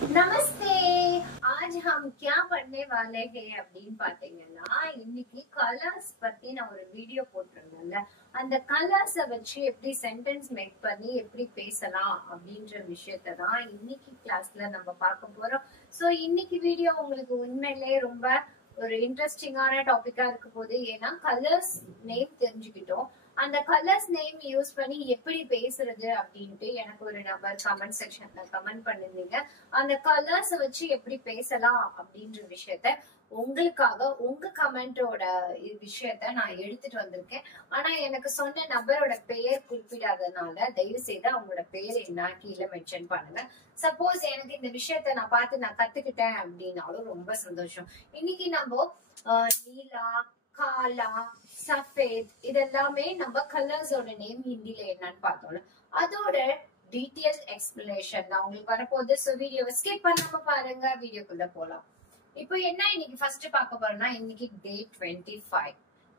नमस्ते। आज हम क्या पढ़ने वाले हैं அப்படின்னு பாத்தீங்கன்னா இன்னைக்கு கலர்ஸ் பத்தி நான் ஒரு வீடியோ போட்டிருந்தேன்ல, அந்த கலர்ஸ வச்சு எப்படி சென்டென்ஸ் மேக் பண்ணி எப்படி பேசலாம் அப்படின்ற விஷயத்தை தான் இன்னைக்கு கிளாஸ்ல நம்ம பார்க்க போறோம். சோ இன்னைக்கு வீடியோ உங்களுக்கு உண்மையிலே ரொம்ப ஒரு இன்ட்ரெஸ்டிங்கான டாபிக்கா இருக்க போது. ஏன்னா கலர்ஸ் நேம் தெரிஞ்சுக்கிட்டோம், அந்த கலர்ஸ் நேம் யூஸ் பண்ணி எப்படி பேசுறது அப்படின்ட்டு எனக்கு ஒரு நபர் கமெண்ட் செக்ஷன்ல கமெண்ட் பண்ணிருந்தீங்க. அந்த கலர்ஸ் வச்சு எப்படி பேசலாம் அப்படின்ற விஷயத்த உங்களுக்காக உங்க கமெண்டோட விஷயத்த நான் எடுத்துட்டு வந்திருக்கேன். ஆனா எனக்கு சொன்ன நபரோட பெயர் குறிப்பிடாதனால தயவு செய்து அவங்களோட பெயர் என்ன கீழே மென்ஷன் பண்ணுங்க. சப்போஸ் எனக்கு இந்த விஷயத்த நான் பார்த்து நான் கத்துக்கிட்டேன் அப்படின்னாலும் ரொம்ப சந்தோஷம். இன்னைக்கு நம்ம நீலா, காலா, சஃபேத் இதெல்லாமே நம்ம கலர்ஸோட நேம் ஹிந்தில என்னன்னு பார்த்தோம்ல, அதோட டீடைல் எக்ஸ்பிளனேஷன் தான் உங்களுக்கு வரப்போகுது. சோ வீடியோவை ஸ்கிப் பண்ணாம பாருங்க, வீடியோக்குள்ள போலாம். இப்போ என்ன இன்னைக்கு ஃபர்ஸ்ட் பார்க்க போறோம்னா, இன்னைக்கு டே 25.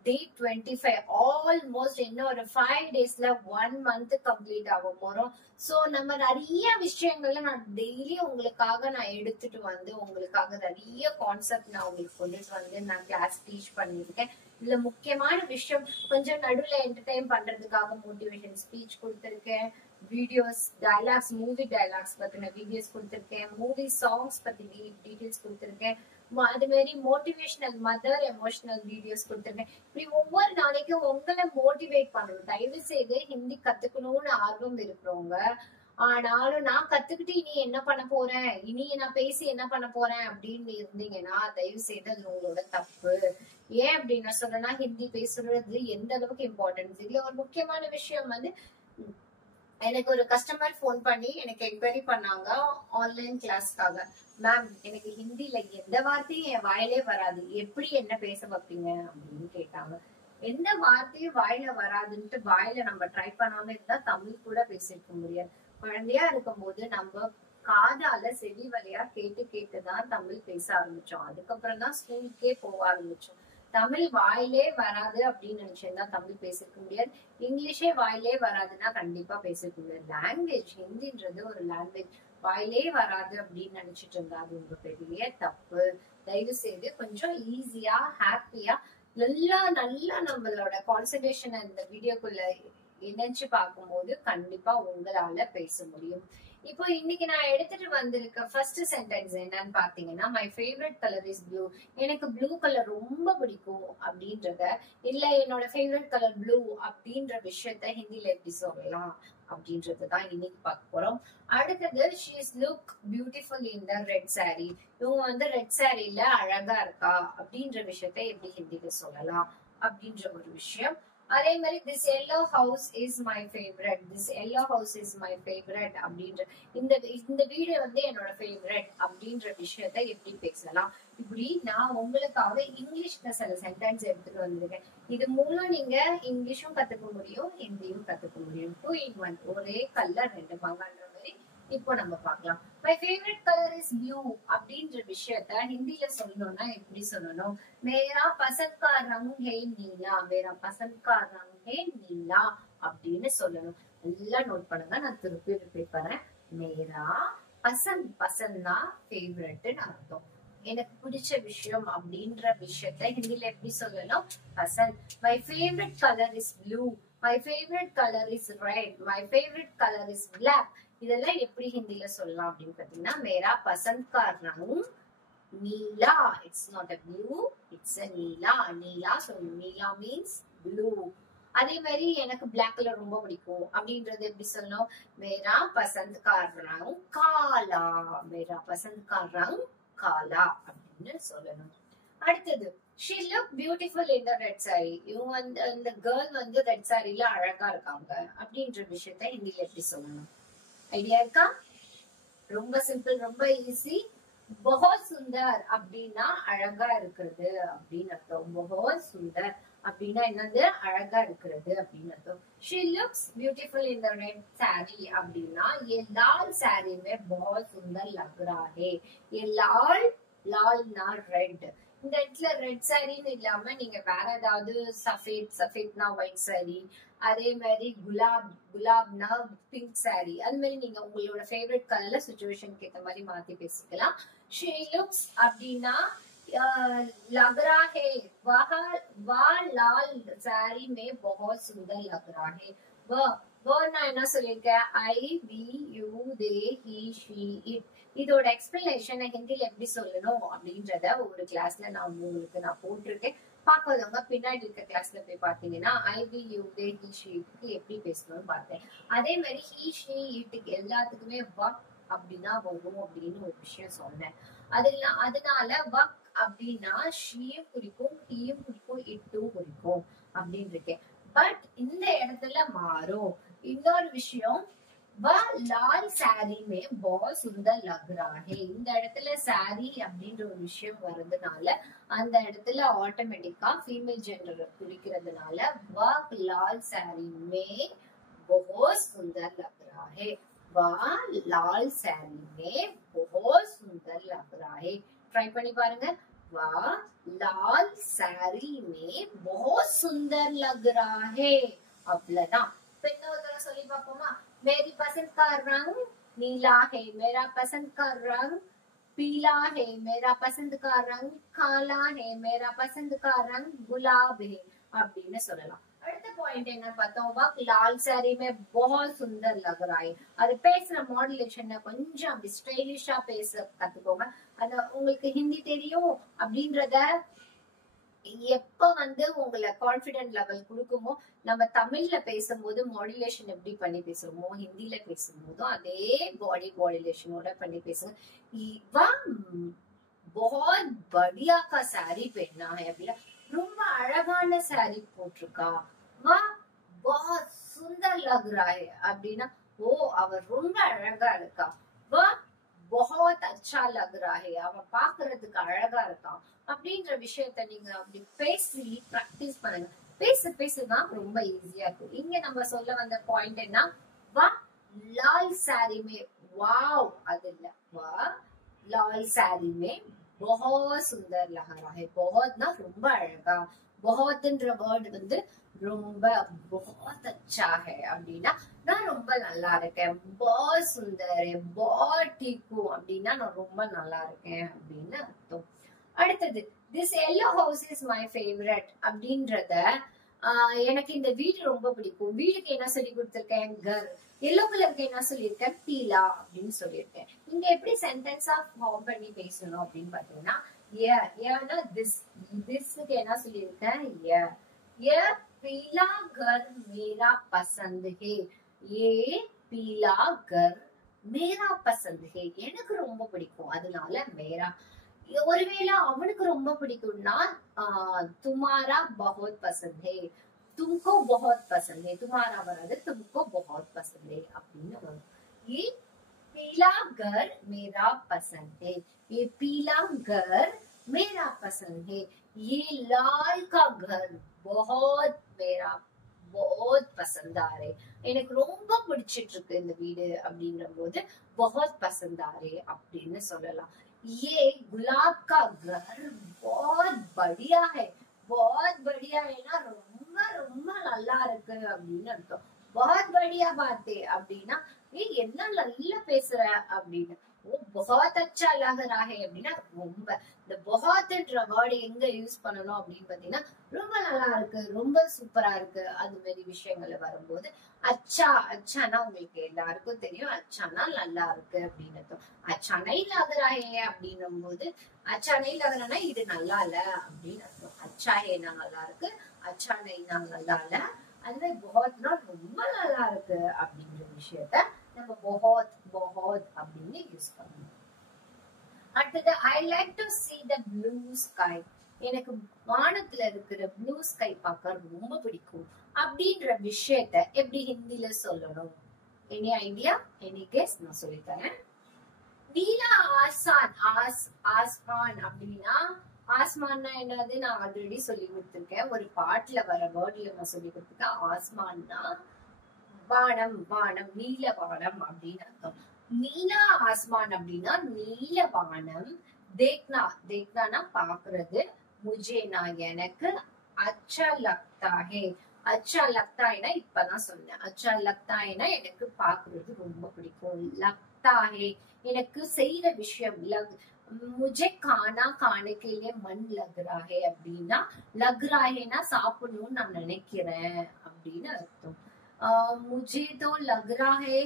டே 25 ஆல்மோஸ்ட் இன்னும் ஒரு 5 டேஸ்ல 1 மந்த் கம்ப்ளீட் ஆக போறோம். சோ நம்ம நிறைய விஷயங்கள்ல நான் டெய்லி உங்களுக்காக நான் எடுத்துட்டு வந்து உங்களுக்காக நிறைய கான்செப்ட் நான் உங்களுக்கு கொண்டுட்டு வந்து நான் கிளாஸ் டீச் பண்ணிருக்கேன். இதுல முக்கியமான விஷயம், கொஞ்சம் நடுவுல என்டர்டைன் பண்றதுக்காக மோட்டிவேஷன் ஸ்பீச் கொடுத்திருக்கேன், வீடியோஸ் டயலாக்ஸ், மூவி டயலாக்ஸ் பத்தின வீடியோஸ் கொடுத்திருக்கேன், மூவி சாங்ஸ் பத்தி டீடைல்ஸ் கொடுத்திருக்கேன், அது மாதிரி மோட்டிவேஷனல் மதர் எமோஷனல் வீடியோஸ் கொடுத்திருக்கேன். இப்படி ஒவ்வொரு நாளைக்கும் உங்களை மோட்டிவேட் பண்ணணும். தயவு செய்து ஹிந்தி கத்துக்கணும்னு ஆர்வம் இருக்கிறவங்க, ஆனாலும் நான் கத்துக்கிட்டு இனி என்ன பண்ண போறேன், இனி நான் பேசி என்ன பண்ண போறேன் அப்படின்னு இருந்தீங்கன்னா தயவு செய்து அது உங்களோட தப்பு. ஏன் அப்படின்னு நான் சொன்னா, ஹிந்தி பேசுறது எந்த அளவுக்கு இம்பார்ட்டன்ஸ். இதுல ஒரு முக்கியமான விஷயம் வந்து, எனக்கு ஒரு கஸ்டமர் போன் பண்ணி எனக்கு என்கொயரி பண்ணாங்க ஆன்லைன் கிளாஸ்க்காக. மேம், எனக்கு ஹிந்தில எந்த வார்த்தையும் என் வாயிலே வராது, எப்படி என்ன பேச வைப்பீங்க அப்படின்னு கேட்டாங்க. எந்த வார்த்தையும் வாயில வராதுன்ட்டு வாயில நம்ம ட்ரை பண்ணாம இருந்தா தமிழ் கூட பேசிருக்க முடியாது. குழந்தையா இருக்கும் போது நம்ம காதால செவி வழியா கேட்டு கேட்டுதான் தமிழ் பேச ஆரம்பிச்சோம். அதுக்கப்புறம் தான் ஸ்கூலுக்கே போக ஆரம்பிச்சோம். தமிழ் வாயிலே வராது அப்படின்னு நினைச்சேன்னா தமிழ் பேசிருக்க முடியாது. இங்கிலீஷே வாயிலே வராதுன்னா கண்டிப்பா பேசிருக்க முடியாது. லாங்குவேஜ் ஹிந்தின்றது ஒரு லாங்குவேஜ், வாயிலே வராது அப்படின்னு நினைச்சிட்டு இருந்தா அது உங்க பெரிய தப்பு. தயவு செய்து கொஞ்சம் ஈஸியா ஹாப்பியா நல்லா நம்மளோட கான்சன்ட்ரேஷன் இந்த வீடியோக்குள்ள இணைச்சு பார்க்கும்போது கண்டிப்பா உங்களால பேச முடியும். இப்போ இன்னைக்கு நான் எடுத்துட்டு வந்திருக்க ஃபர்ஸ்ட் சென்டென்ஸ் என்னன்னு பாத்தீங்கன்னா, my favourite colour is blue. எனக்கு ப்ளூ கலர் ரொம்ப பிடிக்கும் அப்படின்றத, இல்ல என்னோட ஃபேவரட் கலர் ப்ளூ அப்படின்ற விஷயத்த ஹிந்தில எப்படி சொல்லலாம் அப்படின்றதுதான் இன்னைக்கு பார்க்க போறோம். அடுத்தது, she is look beautiful in the red saree. இவங்க வந்து ரெட் சாரில அழகா இருக்கா அப்படின்ற விஷயத்த எப்படி ஹிந்தில சொல்லலாம் அப்படின்ற ஒரு விஷயம். அதே மாதிரி this yellow house is my favorite. this yellow house is my favorite அப்படின்ற இந்த வீடு வந்து என்னோட ஃபேவரட் அப்படின்ற விஷயத்த எப்படி பேசலாம். இப்படி நான் உங்களுக்காக இங்கிலீஷ்ல சில சென்டென்ஸ் எடுத்துட்டு வந்திருக்கேன். இது மூலம் நீங்க இங்கிலீஷும் கத்துக்க முடியும், ஹிந்தியும் கத்துக்க முடியும். 2 in 1, ஒரே கல்ல ரெண்டு பங்கன்ற மாதிரி இப்போ நம்ம பார்க்கலாம். My favourite colour is blue அப்படின்ற விஷயத்த ஹிந்தில சொல்லணும்னா எப்படி சொல்லணும்? மேரா பசந்த் கா ரங் ஹே நீலா. மேரா பசந்த் கா ரங் ஹே நீலா அப்படின்னு சொல்லணும். நல்லா நோட் பண்ணுங்க, நான் திருப்பி ரிப்பீட் பண்ணேன். மேரா பசந்த், பசந்த்னா ஃபேவரட்னு அர்த்தம், எனக்கு பிடிச்ச விஷயம் அப்படின்ற விஷயத்த ஹிந்தில எப்படி சொல்லணும்? பசந்த். My favourite colour is blue. My favourite colour is red. My favourite colour is black. இதெல்லாம் எப்படி ஹிந்தில சொல்லலாம் அப்படின்னு பாத்தீங்கன்னா, மேரா பசந்த் கா ரங் நீலா. It's not a blue, it's a neela. நீலா சொல்லணும். நீலா மீன்ஸ் ப்ளூ. அதே மாதிரி எனக்கு பிளாக் கலர் ரொம்ப பிடிக்கும் அப்படின்றது எப்படி சொல்லணும்? மேரா பசந்த் கா ரங் காலா. மேரா பசந்த் கா ரங் காலா அப்படின்னு சொல்லணும். அடுத்தது, she look beautiful in the red saree. இவங்க வந்து இந்த கேர்ள் வந்து ரெட் சாரில அழகா இருக்காங்க அப்படின்ற விஷயத்த ஹிந்தில எப்படி சொல்லணும்? ஐடியா இருக்கா? ரொம்ப சிம்பிள், ரொம்ப ஈஸி. பஹுத் சுந்தர் அப்படின்னா அழகா இருக்கிறது அப்படின்னு அர்த்தம். பஹுத் சுந்தர் அப்படின்னா என்னது? அழகா இருக்கிறது அப்படின்னு அர்த்தம். she looks beautiful in the red saree அப்படின்னா ये लाल साड़ी में बहुत सुंदर लग रहा है. ये लाल, லால்னா ரெட். இந்த இடத்துல ரெட் சாரின்னு இல்லாம நீங்க வேற ஏதாவது சஃபேத், சஃபேத்னா ஒயிட் சாரி, அதே மாதிரி குலாப்னா பிங்க் சாரி. அது மாதிரி நீங்க உங்களோட ஃபேவரட் கலர்ல சிச்சுவேஷனுக்கு ஏத்த மாதிரி மாத்தி பேசிக்கலாம். ஷீ லுக்ஸ் அப்படின்னா लग रहा है वह लाल साड़ी में बहुत सुंदर लग रहा है. நான் என்ன சொல்லிருக்கேன், I we you they he she it. இதோட எக்ஸ்பிளனேஷன் ஹிந்தில எப்படி சொல்லணும் அப்படின்றத ஒரு கிளாஸ்ல நான் உங்களுக்கு போட்டிருக்கேன். பாக்காதவங்க பின்னாடி இருக்க கிளாஸ்ல போய் பாத்தீங்கன்னா I we you they he she இட்க்கு எப்படி பேசணும்னு பார்த்தேன். அதே மாதிரி ஹி ஷி இட்டுக்கு எல்லாத்துக்குமே வக் அப்படின்னா வரும் அப்படின்னு ஒரு விஷயம் சொன்னேன். அதனால வக் அப்படின்னா ஷீயும் குறிக்கும், ஹீயும் குறிக்கும், இட்டும் குறிக்கும் அப்படின்னு இருக்கேன். பட் இந்த இடத்துல மாறும். இன்னொரு விஷயம், लाल साड़ी में बहुत सुंदर लग रहा है. இந்த இடத்துல சாரி அப்படின்ற ஒரு விஷயம் வர்றதுனால அந்த இடத்துல ஆட்டோமேட்டிக்கா ஃபீமேல் ஜெண்டர் குறிக்கிறதுனால लाल साड़ी में बहुत सुंदर लग रहा है. लाल साड़ी में बहुत सुंदर लग रहा है. ट्राई பண்ணி பாருங்க. लाल साड़ी में बहुत सुंदर लग रहा है. अவ்வளவுதான். சொல்லி பாப்போமா. मेरी पसंद का रंग नीला है, मेरा पसंद का रंग पीला है, मेरा पसंद का रंग काला है, मेरा पसंद का रंग गुलाब है அப்படின்னு சொல்லலாம். அடுத்த பாயிண்ட் என்ன பார்த்தோம், लाल साड़ी में बहुत सुंदर लग रहा है. அது பேசுற மாடுலேஷன் கொஞ்சம் அப்படி ஸ்டைலிஷா பேச கத்துக்கோங்க. அந்த உங்களுக்கு ஹிந்தி தெரியும் அப்படின்றத எப்ப உங்களை கான்பிடென்ட் லெவல் கொடுக்குமோ, நம்ம தமிழ்ல பேசும்போது மாடுலேஷன் எப்படி பண்ணி பேசுறோமோ ஹிந்தில பேசும்போதும் அதே பாடி மாடுலேஷனோட பண்ணி பேசுங்க. बहुत बढ़िया का साड़ी पहना है அப்படின்னா ரொம்ப அழகான சாரி போட்டிருக்கா. बहुत सुंदर लग रहा है அப்படின்னா ஓ அவர் ரொம்ப அழகா இருக்கா. बहुत अच्छा लग रहा है அவன் பாக்குறதுக்கு அழகா இருக்கான் அப்படின்ற விஷயத்த நீங்க அப்படி பேசி பிராக்டிஸ் பண்ணுங்க. பேசுதான் ரொம்ப ஈஸியா இருக்கும். இங்க நம்ம சொல்ல வந்த பாயிண்ட் என்ன, लाल साड़ी में वाव அது இல்ல, लाल साड़ी में बहुत सुंदर लग रहा है. बहुतனா ரொம்ப அழகா, बहुतன்ற வேர்ட் ரொம்ப बहुत अच्छा है அப்படின்னா நான் ரொம்ப நல்லா இருக்கேன். बहुत सुंदर है, बहुत ठीक हूँ அப்படின்னா நான் ரொம்ப நல்லா இருக்கேன் அப்படின்னு அர்த்தம். அடுத்தது this yellow house is my favorite அப்படின்றத எனக்கு இந்த வீடு ரொம்ப பிடிக்கும். வீடுக்கு என்ன சொல்லி கொடுத்திருக்கேன், கர். எல்லோ கலருக்கு என்ன சொல்லியிருக்கேன், பீலா அப்படின்னு சொல்லியிருக்கேன். இங்க எப்படி சென்டென்ஸா ஃபார்ம் பண்ணி பேசணும் அப்படின்னு பாத்தீங்கன்னா, ஏன்னா திஸ்க்கு என்ன சொல்லியிருக்கேன், ये पीला घर मेरा पसंद है. ये पीला घर मेरा पसंद है. எனக்கு ரொம்ப பிடிக்கும் அதனால மேரா. ஒருவேளை அவனுக்கு ரொம்ப பிடிக்கும்னா तुम्हारा बहुत पसंद है, तुमको बहुत पसंद है. तुम्हारा வராது, तुमको बहुत पसंद है அப்படின்னு வரும். ये पीला घर मेरा पसंद है. ये पीला घर मेरा पसंद है. ये लाल का घर बहुत मेरा बहुत पसंद आ रहे. எனக்கு ரொம்ப பிடிச்சிட்டு இருக்கு இந்த வீடு அப்படின்ற போது बहुत पसंद आ रहे அப்படின்னு சொல்லலாம். ये गुलाब का घर बहुत बढ़िया है. बहुत बढ़िया है ரொம்ப ரொம்ப நல்லா இருக்கு அப்படின்னு அர்த்தம். बहुत बढ़िया बात है அப்படின்னா நீ என்ன நல்லா பேசுற அப்படின்னு. वो बहुत अच्छा लग रहा है அப்படின்னா ரொம்ப. இந்த बहुतன்ற வேர்ட் எங்க யூஸ் பண்ணணும் அப்படின்னு பாத்தீங்கன்னா ரொம்ப நல்லா இருக்கு, ரொம்ப சூப்பரா இருக்கு அது மாதிரி விஷயங்கள்ல வரும்போது அச்சா. அச்சானா உங்களுக்கு எல்லாருக்கும் தெரியும், அச்சானா நல்லா இருக்கு அப்படின்னு அர்த்தம். அச்சா நை லக் ரா ஹே அப்படின்னும் போது அச்சா நை லக் ரானா இது நல்லா இல்ல அப்படின்னு அர்த்தம். அச்சா ஹேனா நல்லா இருக்கு, அச்சா நைனா நல்லா இல்ல. அதுவே बहुतனா ரொம்ப நல்லா இருக்கு அப்படிங்கிற விஷயத்த நம்ம बहुत அப்படின்னு யூஸ் பண்ணணும். அடுத்தது I like to see the blue sky. எனக்கு வானத்துல இருக்கிற ப்ளூ ஸ்கை பார்க்க ரொம்ப பிடிக்கும் அப்படின்ற விஷயத்த எப்படி ஹிந்தில சொல்லணும்? Any idea, any guess? நான் சொல்லித்தரேன். நீலா ஆசான், ஆஸ்மான் அப்படின்னா ஆஸ்மான்னா என்னது நான் ஆல்ரெடி சொல்லி கொடுத்திருக்கேன். ஒரு பாட்டுல வர வேர்ட்ல நான் சொல்லி கொடுத்திருக்கேன். ஆஸ்மான்னா வானம், வானம், நீல வானம் அப்படின்னு அர்த்தம். நீலா ஆஸ்மான் அப்படின்னா நீல வானம். தேக்னா, தேக்னானா பாக்குறது. முஜே நான் எனக்கு, அச்சா லக்தா ஹே அச்சா லக்தா ஹைனா இப்பதான் சொன்னேன். அச்சா லக்தா ஹைனா எனக்கு பாக்குறது ரொம்ப பிடிக்கும். லக்தா ஹே எனக்கு செய்யற விஷயம். मुझे खाना खाने के लिए मन लग रहा है அப்படின்னா लग रहा है ना சாப்பிடணும்னு நான் நினைக்கிறேன் அப்படின்னு அர்த்தம். मुझे तो लग रहा है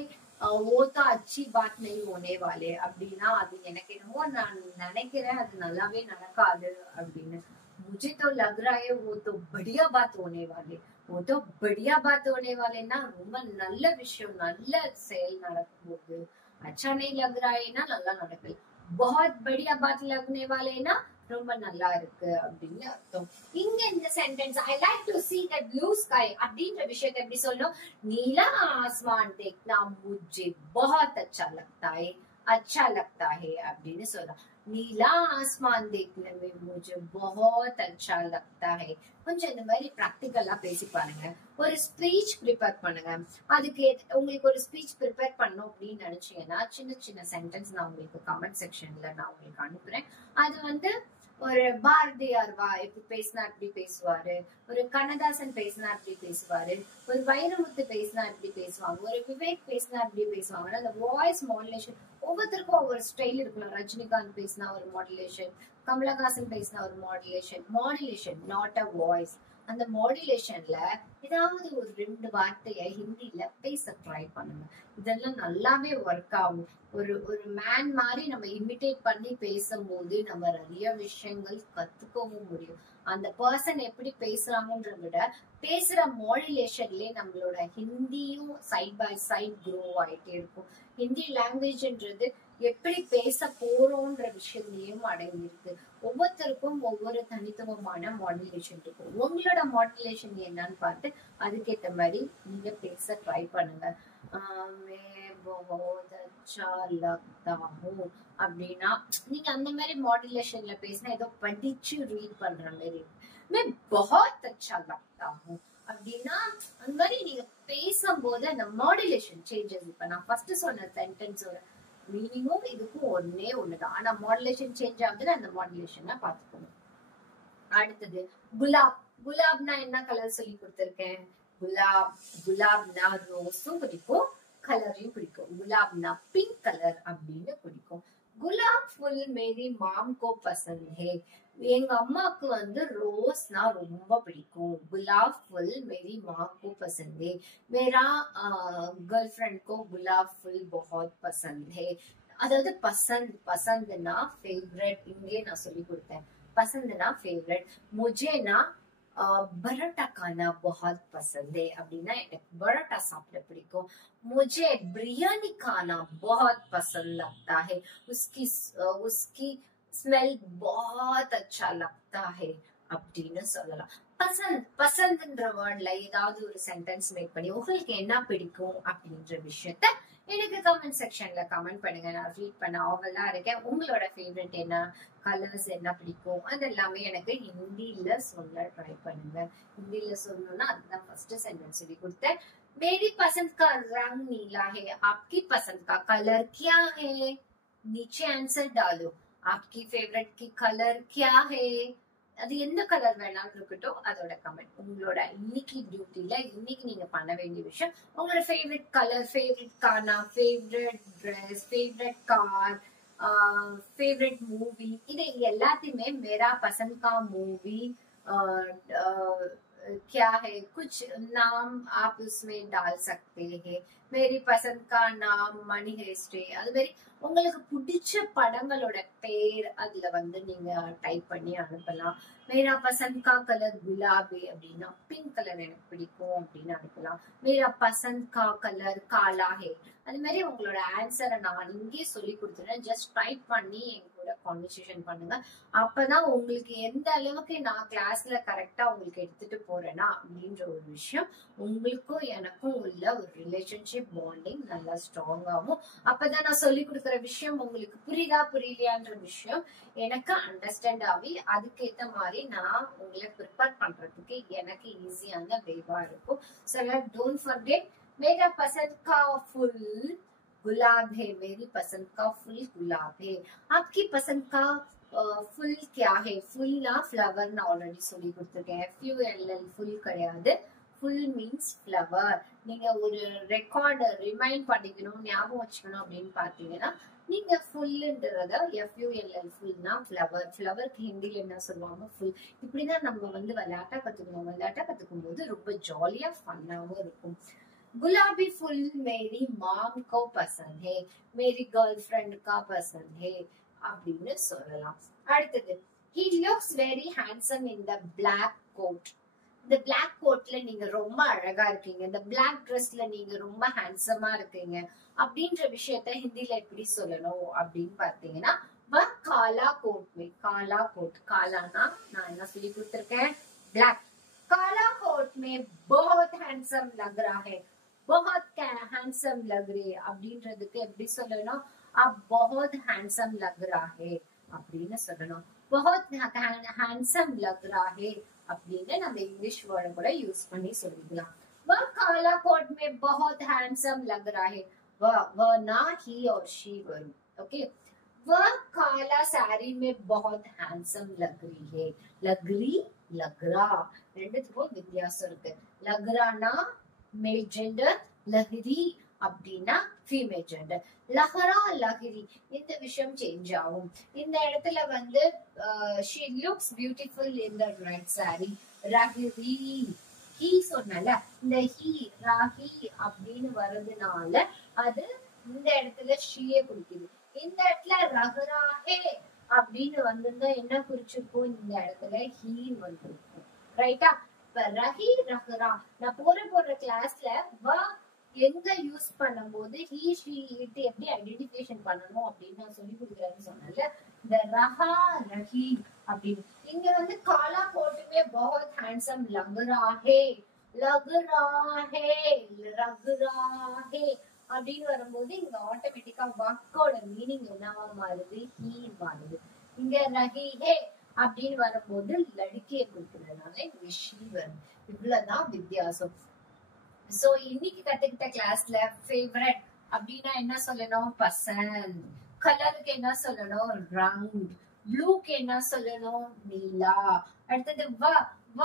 वो तो अच्छी बात नहीं होने वाले அப்படின்னா அது எனக்கு என்னமோ நான் நினைக்கிறேன் அது நல்லாவே நடக்காது அப்படின்னு. मुझे तो लग रहा है वो तो बढ़िया बात होने वाले. वो तो बढ़िया बात होने वाले ना ரொம்ப நல்ல விஷயம் நல்ல செயல் நடக்கும் போது. अच्छा नहीं लग रहा है ना நல்லா நடக்கல. बहुत बढ़िया बात लगने वाले ना ரொம்ப நல்லா இருக்கு அப்படின்னு அர்த்தம். இங்க இந்த sentence I like to see the blue sky அப்படின்ற விஷயத்தை எப்படி சொல்லணும்? नीला आसमान देखना मुझे बहुत अच्छा लगता है. अच्छा लगता है அப்படின்னு சொல்லலாம். नीला आसमान देखने में मुझे बहुत अच्छा लगता है. கொஞ்சம் இந்த மாதிரி பிராக்டிகலா பேசி பாருங்க. ஒரு ஸ்பீச் ப்ரிப்பேர் பண்ணுங்க. அதுக்கு உங்களுக்கு ஒரு ஸ்பீச் ப்ரிப்பேர் பண்ணணும் அப்படின்னு நினைச்சீங்கன்னா சின்ன சின்ன சென்டென்ஸ் நான் உங்களுக்கு கமெண்ட் செக்ஷன்ல நான் உங்களுக்கு அனுப்புறேன். அது வந்து ஒரு பாரதியார் எப்படி பேசினா இப்படி பேசுவாரு, ஒரு கண்ணதாசன் பேசினா இப்படி பேசுவாரு, ஒரு வைரமுத்து பேசினா இப்படி பேசுவாங்க, ஒரு விவேக் பேசினா இப்படி பேசுவாங்க. அந்த வாய்ஸ் மாடுலேஷன் ஒவ்வொருத்தருக்கும் ஒவ்வொரு ஸ்டைல் இருக்கலாம். ரஜினிகாந்த் பேசினா ஒரு மாடுலேஷன், கமலஹாசன் பேசினா ஒரு மாடுலேஷன் நாட் அ வாய்ஸ். அந்த மாடுலேஷன்ல ஏதாவது ஒரு 2 வார்த்தைய ஹிந்தில பேச ட்ரை பண்ணுங்க. இதெல்லாம் நல்லாவே ஒர்க் ஆகும். ஒரு மேன் மாதிரி நம்ம இமிட்டேட் பண்ணி பேசும்போது நம்ம நிறைய விஷயங்கள் கத்துக்கவும் முடியும். அந்த பர்சன் எப்படி பேசுறாங்கன்றத விட பேசுற மாடுலேஷன்லயே நம்மளோட ஹிந்தியும் சைட் பை சைட் க்ரோ ஆயிட்டே இருக்கும். ஹிந்தி லாங்குவேஜ்ன்றது எப்படி பேச போறோம்ன்ற விஷயத்தையும் அடங்கி இருக்கு. ஒவ்வொருத்தருக்கும் ஒவ்வொரு தனித்துவமான மாடுலேஷன் இருக்கும். உங்களோட மாடுலேஷன் என்னன்னு பார்த்து அதுக்கேற்ற மாதிரி நீங்க பேச ட்ரை பண்ணுங்க. அப்படின்னா நீங்க அந்த மாதிரி மாடுலேஷன்ல பேசினா ஏதோ படிச்சு ரீட் பண்ற மாதிரி बहुत अच्छा लगता हूँ அப்படின்னா அந்த மாதிரி நீங்க பேசும்போது அந்த மாடுலேஷன் சேஞ்சஸ். இப்ப நான் ஃபர்ஸ்ட் சொன்ன சென்டென்ஸோட மீனிங்கும் இதுக்கும் ஒன்னே ஒண்ணுதான். ஆனா மாடுலேஷன் சேஞ்ச் ஆகுதுன்னு அந்த மாடுலேஷனை பாத்துக்கணும். அடுத்தது குலாப். குலாப்னா என்ன கலர் சொல்லி கொடுத்திருக்கேன்? குலாப்னா ரோஸும் பிடிக்கும், கலரையும் பிடிக்கும். குலாப்னா பிங்க் கலர் அப்படின்னு பிடிக்கும். குலாப் ஃபுல் மேரி மாம் கோ பசந்த் ஹே. எங்க அம்மாக்கு வந்து ரோஸ்னா ரொம்ப பிடிக்கும். குலாப் ஃபுல் மேரி மாம் கோ பசந்த் ஹே. मेरा गर्लफ्रेंड को गुलाब फुल बहुत पसंद है. அதாவது பசந்த்னா ஃபேவரட். இங்கே நான் சொல்லி கொடுத்தேன். பசந்த்னா ஃபேவரட். முஜேனா பரோட்டா खाना बहुत पसंद है அப்படின்னா எனக்கு பரோட்டா சாப்பிட பிடிக்கும். मुझे बिरयानी खाना बहुत पसंद लगता है. उसकी स्मेल बहुत अच्छा लगता है அப்படின்னு சொல்லலாம். பசந்த்ன்ற வேர்ட்ல ஏதாவது ஒரு சென்டென்ஸ் மேக் பண்ணி உங்களுக்கு என்ன பிடிக்கும் அப்படின்ற விஷயத்த எனக்கு கமெண்ட் செக்ஷன்ல கமெண்ட் பண்ணுங்க. நான் ரீட் பண்ண ஆவலா இருக்கேன். உங்களோட ஃபேவரட் என்ன, கலர்ஸ் என்ன பிடிக்கும், அது எல்லாமே எனக்கு ஹிந்தில சொல்ல ட்ரை பண்ணுங்க. ஹிந்தில சொல்லணும்னா அதுதான் ஃபர்ஸ்ட் சென்டென்ஸ் சொல்லி கொடுத்தேன். मेरी पसंद का रंग नीला है. आपकी पसंद का कलर क्या है? नीचे आंसर डालो. आपकी फेवरेट की कलर क्या है? அது எந்த கலர் வேணாலும் இருக்கட்டும், அதோட கமெண்ட். உங்களோட இன்னைக்கு டியூட்டில இன்னைக்கு நீங்க பண்ண வேண்டிய விஷயம் உங்களோட ஃபேவரட் கலர், ஃபேவரட் கானா, favourite dress, favourite car, favourite movie, இது எல்லாத்தையுமே मेरा पसंद का मूवी क्या है, कुछ नाम आप उसमें डाल सकते हैं. मेरी पसंद का नाम मनी हेस्टे. அது மாதிரி உங்களுக்கு பிடிச்ச படங்களோட பேர் அதுல வந்து நீங்க டைப் பண்ணி அனுப்பலாம். मेरा पसंद का कलर गुलाबी அப்படின்னா பிங்க் கலர் எனக்கு பிடிக்கும் அப்படின்னு அனுப்பலாம். मेरा पसंद का कलर काला है. அது மாதிரி உங்களோட ஆன்சரை நான் இங்கே சொல்லி கொடுத்துறேன். ஜஸ்ட் டைப் பண்ணி என் கூட கான்வர்சேஷன் பண்ணுங்க. அப்பதான் உங்களுக்கு எந்த அளவுக்கு நான் கிளாஸ்ல கரெக்டா உங்களுக்கு எடுத்துட்டு போறேன்னா அப்படின்ற ஒரு விஷயம் உங்களுக்கும் எனக்கும் உள்ள ஒரு ரிலேஷன்ஷிப் பாண்டிங் நல்லா ஸ்ட்ராங் ஆகும். அப்பதான் நான் சொல்லி கொடுக்குற விஷயம் உங்களுக்கு புரியுதா புரியலையான்ற விஷயம் எனக்கு அண்டர்ஸ்டாண்ட் ஆகி அதுக்கேற்ற மாதிரி நான் உங்களை ப்ரிப்பேர் பண்றதுக்கு எனக்கு ஈஸியான வேவா இருக்கும். So don't forget, मेरा पसंद का फूल गुलाब है. मेरी पसंद का फूल गुलाब है. आपकी पसंद का फूल क्या है? फूल ना फ्लावर ना ऑलरेडी சொல்லி கொடுத்திருக்கேன். FULL फूल கிடையாது, full means flower. நீங்க ஒரு ரெக்கார்ட் ரிமைண்ட் பண்ணிக்கணும், ஞாபகம் வச்சுக்கணும் அப்படின்னு பாத்தீங்கன்னா நீங்க ஃபுல்ன்றத FULL ஃபுல்னா ஃப்ளவர். ஃப்ளவருக்கு ஹிந்தில என்ன சொல்லுவாங்க? ஃபுல். இப்படிதான் நம்ம வந்து விளையாட்டா கத்துக்கணும். விளையாட்டா கத்துக்கும் போது ரொம்ப ஜாலியா ஃபன்னாவும் இருக்கும். गुलाबी फूल मेरी मॉम को पसंद है, मेरी गर्लफ्रेंड का पसंद है அப்படின்னு சொல்லலாம். அடுத்தது, he looks very handsome in the black coat. இந்த black coatல நீங்க ரொம்ப அழகா இருக்கீங்க, இந்த black dressல நீங்க ரொம்ப ஹேண்ட்ஸமா இருக்கீங்க அப்படின்ற விஷயத்த ஹிந்தில எப்படி சொல்லணும் அப்படின்னு பாத்தீங்கன்னா वह काला कोट में, काला कोट, कालाना நான் என்ன சொல்லி கொடுத்திருக்கேன்? black. काला कोट में बहुत हैंडसम लग रहा है, बहुत हैंडसम लग रही है அப்படின்றதுக்கு எப்படி சொல்லணும்? आप बहुत हैंडसम लग रहा है அப்படின்னு சொல்லணும். बहुत हैंडसम लग रहा है அப்படின்னு நம்ம இங்கிலீஷ் வேர்ட் கூட யூஸ் பண்ணி சொல்லிக்கலாம். वह काला कोट में बहुत हैंडसम लग रहा है, वह ना ही और शी वरुण. ओके, वह काला साड़ी में बहुत हैंडसम लग रही है. लग रही, लग रहा ரெண்டுத்துக்கும் வித்தியாசம் இருக்கு. लग रहा ना மேல் ஜெண்டர், லஹரி அப்படின்னா ஃபீமேல் ஜெண்டர். லஹரா, லஹரி இந்த விஷயம் சேஞ்ச் ஆகும். இந்த இடத்துல வந்து she looks beautiful in the red saree. ரஹரி, ஹி சொன்னல, இந்த ஹி ராஹி அப்படின்னு வர்றதுனால அது இந்த இடத்துல ஷீயே குறிக்குது. இந்த இடத்துல ரஹராஹே அப்படின்னு வந்திருந்தா என்ன குறிச்சிருக்கும்? இந்த இடத்துல ஹி வந்திருக்கும். ரைட்டா? ரஹி, ரஹரா நான் போற கிளாஸ்ல வ எங்க யூஸ் பண்ணும்போது ஹி ஷி இட் எப்படி ஐடென்டிஃபிகேஷன் பண்ணணும் அப்படின்னு நான் சொல்லி கொடுக்குறேன்னு சொன்னேன்ல. இந்த ரஹா, ரஹி அப்படின்னு இங்க வந்து காலா போட்டுமே बहुत हैंडसम लग रहा है, लग रहा है, लग रहा है அப்படின்னு வரும்போது இங்க ஆட்டோமேட்டிக்கா வாக்கோட மீனிங் என்னவா மாறுது? ஹி மாறுது. இங்க ரஹி ஹே அப்படின்னு வரும்போது லடுக்கிய குறிக்கிறதுனால இங்க ஷீ வரும். இவ்வளவுதான் வித்தியாசம். சோ இன்னைக்கு கத்துக்கிட்ட கிளாஸ்ல ஃபேவரட் அப்படின்னா என்ன சொல்லணும்? பசந்த். கலருக்கு என்ன சொல்லணும்? ரங். ப்ளூக்கு என்ன சொல்லணும்? நீலா. அடுத்தது வ, வ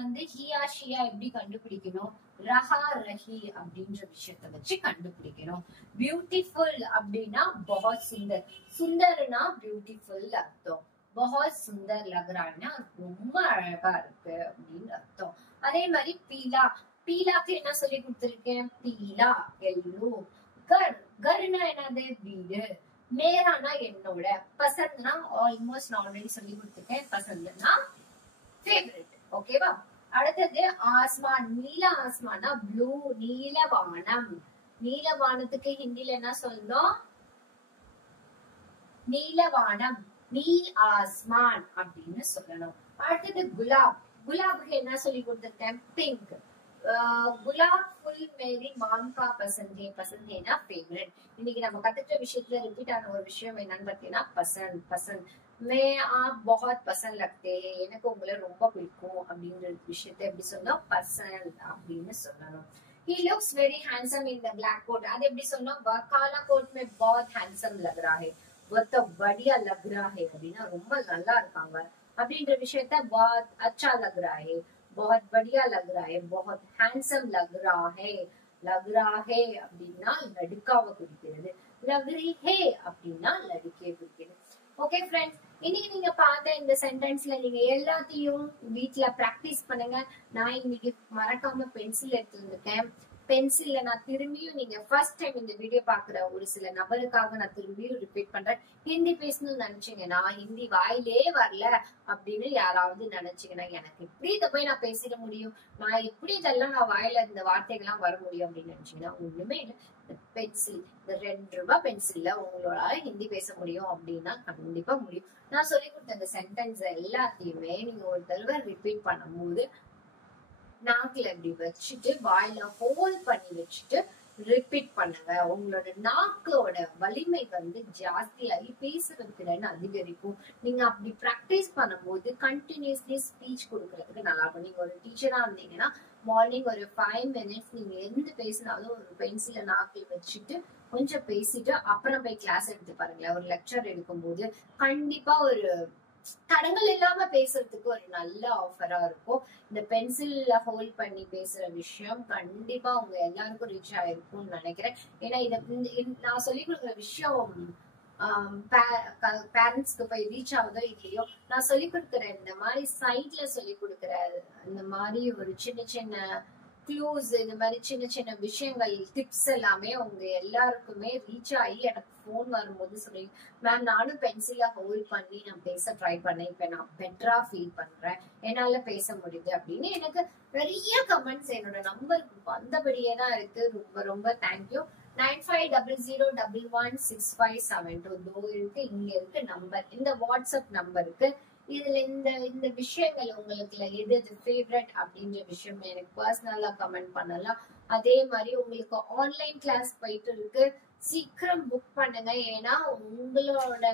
வந்து ஹியா ஷியா எப்படி கண்டுபிடிக்கணும்? ரஹா, ரஹி அப்படின்ற விஷயத்த வச்சு கண்டுபிடிக்கணும். பியூட்டிஃபுல் அப்படின்னா बहुत சுந்தர். சுந்தர்னா பியூட்டிஃபுல் அர்த்தம். बहुत सुंदर लग रहा है ना, ரொம்ப அழகா இருக்கு அப்படின்னு அர்த்தம். அதே மாதிரி பீலா, பீலாக்கு என்ன சொல்லி கொடுத்திருக்கேன்? பீலா எல்லோ. கர், கர்னா என்னது? வீடு. மேரானா என்னோட. பசந்த்னா ஆல்மோஸ்ட் நான் ஆல்ரெடி சொல்லி கொடுத்திருக்கேன். பசந்த்னா ஃபேவரட். ஓகேவா? அடுத்தது ஆஸ்மான். நீல ஆஸ்மானா ப்ளூ, நீலவானம். நீலவானத்துக்கு ஹிந்தில என்ன சொல்லணும்? நீலவானம், நீல் ஆஸ்மான் அப்படின்னு சொல்லணும். அடுத்தது குலாப். குலாபுக்கு என்ன சொல்லி கொடுத்திருக்கேன்? பிங்க். गुलाब फुल मेरी मॉम का पसंद है. पसंद है ना फेवरेट. இன்னைக்கு நம்ம கத்துக்கிட்ட விஷயத்துல ரிப்பீட் ஆன ஒரு விஷயம் என்னன்னு பாத்தீங்கன்னா பசந்த். பசந்த் மே आप बहुत पसंद लगते हैं, எனக்கு உங்களை ரொம்ப பிடிக்கும் அப்படின்ற விஷயத்தை எப்படி சொல்லணும்? பசந்த் அப்படின்னு சொல்லணும். He looks very handsome in the black coat. அது எப்படி சொல்லணும்? काला कोट में बहुत handsome लग रहा है. वो तो बढ़िया लग रहा है அப்படின்னா ரொம்ப நல்லா இருக்காங்க அப்படின்ற விஷயத்த बहुत अच्छा लग रहा है, बहुत बढ़िया लग रहा है, बहुत हैंडसम लग रहा है. लग रहा है அப்படின்னா லடுக்காவை குறிக்கிறது. लग रही है அப்படின்னா லடுக்கியை குறிக்கிறது. ஓகே ஃப்ரெண்ட்ஸ், இன்னைக்கு நீங்க பார்த்த இந்த சென்டென்ஸ்ல நீங்க எல்லாத்தையும் வீட்ல பிராக்டிஸ் பண்ணுங்க. நான் இன்னைக்கு மறக்காம பென்சில் எடுத்துருக்கேன். பென்சில்ல நான் திரும்பியும் நீங்க ஃபர்ஸ்ட் டைம் இந்த வீடியோ பாக்குற ஒரு சில நபருக்காக நான் திரும்பியும் ரிப்பீட் பண்றேன். ஹிந்தி பேசணும்னு நினைச்சீங்கன்னா, ஹிந்தி வாயிலே வரல அப்படின்னு யாராவது நினைச்சீங்கன்னா, எனக்கு எப்படி இதை போய் நான் பேசிட முடியும், நான் எப்படி இதெல்லாம் நான் வாயில இந்த வார்த்தைகள்லாம் வர முடியும் அப்படின்னு நினைச்சீங்கன்னா, ஒண்ணுமே இல்லை. பென்சில், இந்த 2 ரூபாய் பென்சில்ல உங்களால ஹிந்தி பேச முடியும் அப்படின்னா கண்டிப்பா முடியும். நான் சொல்லி கொடுத்த இந்த சென்டென்ஸ் எல்லாத்தையுமே நீங்க ஒரு தடவை ரிப்பீட் பண்ணும்போது நாக்குல இப்படி வச்சுட்டு வாயில ஹோல் பண்ணி வச்சுட்டு ரிப்பீட் பண்ணுங்க. உங்களோட நாக்கோட வலிமை வந்து ஜாஸ்தியாகி பேசுறது திறன் அதிகரிக்கும். நீங்க அப்படி பிராக்டிஸ் பண்ணும்போது கண்டினியூஸ்லி ஸ்பீச் கொடுக்கறதுக்கு நல்லா இருக்கும். நீங்க ஒரு டீச்சரா இருந்தீங்கன்னா மார்னிங் ஒரு 5 மினிட்ஸ் நீங்க எந்த பேசினாலும் ஒரு பென்சில நாக்கில் வச்சுட்டு கொஞ்சம் பேசிட்டு அப்புறம் போய் கிளாஸ் எடுத்து பாருங்களேன். ஒரு லெக்சர் எடுக்கும் போது கண்டிப்பா ஒரு தடங்கள் இல்லாம பேசுறதுக்கு ஒரு நல்ல ஆஃபரா இருக்கும். இந்த பென்சில்ல ஹோல்ட் பண்ணி பேசுற விஷயம் கண்டிப்பா உங்க எல்லாருக்கும் ரீச் ஆயிருக்கும்னு நினைக்கிறேன். ஏன்னா நான் சொல்லிக் கொடுக்குற விஷயம் பேரண்ட்ஸ்க்கு போய் ரீச் ஆகுதோ இல்லையோ, நான் சொல்லிக் கொடுக்குற இந்த மாதிரி சைட்ல சொல்லிக் கொடுக்குற இந்த மாதிரி ஒரு சின்ன சின்ன க்ளூஸ், இந்த மாதிரி சின்ன சின்ன விஷயங்கள், டிப்ஸ் எல்லாமே உங்க எல்லாருக்குமே ரீச் ஆகி எனக்கு போன் வரும்போது சொல்லி, மேம் நானும் பென்சில ஹோல்ட் பண்ணி நான் பேச ட்ரை பண்ணேன், இப்ப நான் பெட்டரா ஃபீல் பண்றேன், என்னால பேச முடியுது அப்படின்னு எனக்கு நிறைய கமெண்ட்ஸ் என்னோட நம்பருக்கு வந்தபடியே தான் இருக்கு. ரொம்ப ரொம்ப தேங்க்யூ. 9500116572 இருக்கு, இங்க இருக்கு நம்பர், இந்த வாட்ஸ்அப் நம்பருக்கு. இதுல இந்த விஷயங்கள் உங்களுக்கு எது ஃபேவரட் அப்படின்ற விஷயம் எனக்கு பர்சனலா கமெண்ட் பண்ணலாம். அதே மாதிரி உங்களுக்கு ஆன்லைன் கிளாஸ் போயிட்டு இருக்கு, சீக்கிரம் புக் பண்ணுங்க. ஏன்னா உங்களோட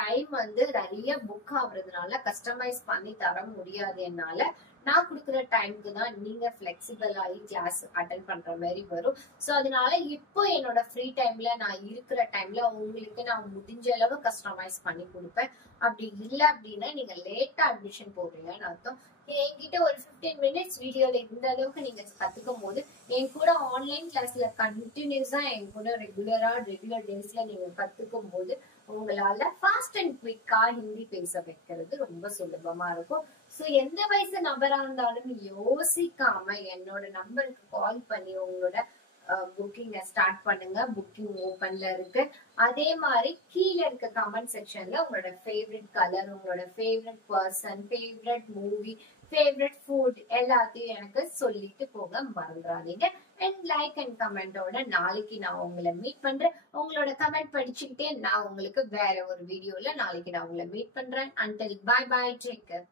டைம் வந்து நிறைய புக் ஆகுறதுனால கஸ்டமைஸ் பண்ணி தர முடியாது என்னால. நான் கொடுக்குற டைமுக்கு தான் நீங்க பிளெக்சிபிள் ஆகி கிளாஸ் அட்டென்ட் பண்ற மாதிரி வரும். ஸோ அதனால இப்போ என்னோட ஃப்ரீ டைம்ல நான் இருக்கிற டைம்ல உங்களுக்கு நான் முடிஞ்ச அளவு கஸ்டமைஸ் பண்ணி கொடுப்பேன். அப்படி இல்லை அப்படின்னா நீங்க லேட்டா அட்மிஷன் போடுறீங்கன்னு அர்த்தம். என்கிட்ட ஒரு 15 மினிட்ஸ் வீடியோல இந்த அளவுக்கு நீங்க கத்துக்கும் போது என் கூட ஆன்லைன் கிளாஸ்ல கண்டினியூஸா என் கூட ரெகுலர் டேஸ்ல நீங்க கத்துக்கும் போது உங்களால ஃபாஸ்ட் அண்ட் குவிக்கா ஹிந்தி பேச வைக்கிறது ரொம்ப சுலபமா இருக்கும். சோ எந்த வயசு நபரா இருந்தாலும் யோசிக்காம என்னோட நம்பருக்கு கால் பண்ணி உங்களோட புக்கிங்க ஸ்டார்ட் பண்ணுங்க. புக்கிங் ஓபன்ல இருக்கு. அதே மாதிரி கீழே இருக்க கமெண்ட் செக்ஷன்ல உங்களோட ஃபேவரட் கலர், உங்களோட favourite person, favourite movie, favourite food எல்லாத்தையும் எனக்கு சொல்லிட்டு போக மறந்துடாதீங்க. அண்ட் லைக் அண்ட் கமெண்டோட நாளைக்கு நான் உங்களை மீட் பண்றேன். உங்களோட கமெண்ட் படிச்சுக்கிட்டே நான் உங்களுக்கு வேற ஒரு வீடியோல நாளைக்கு நான் உங்களை மீட் பண்றேன். Until bye bye, take care.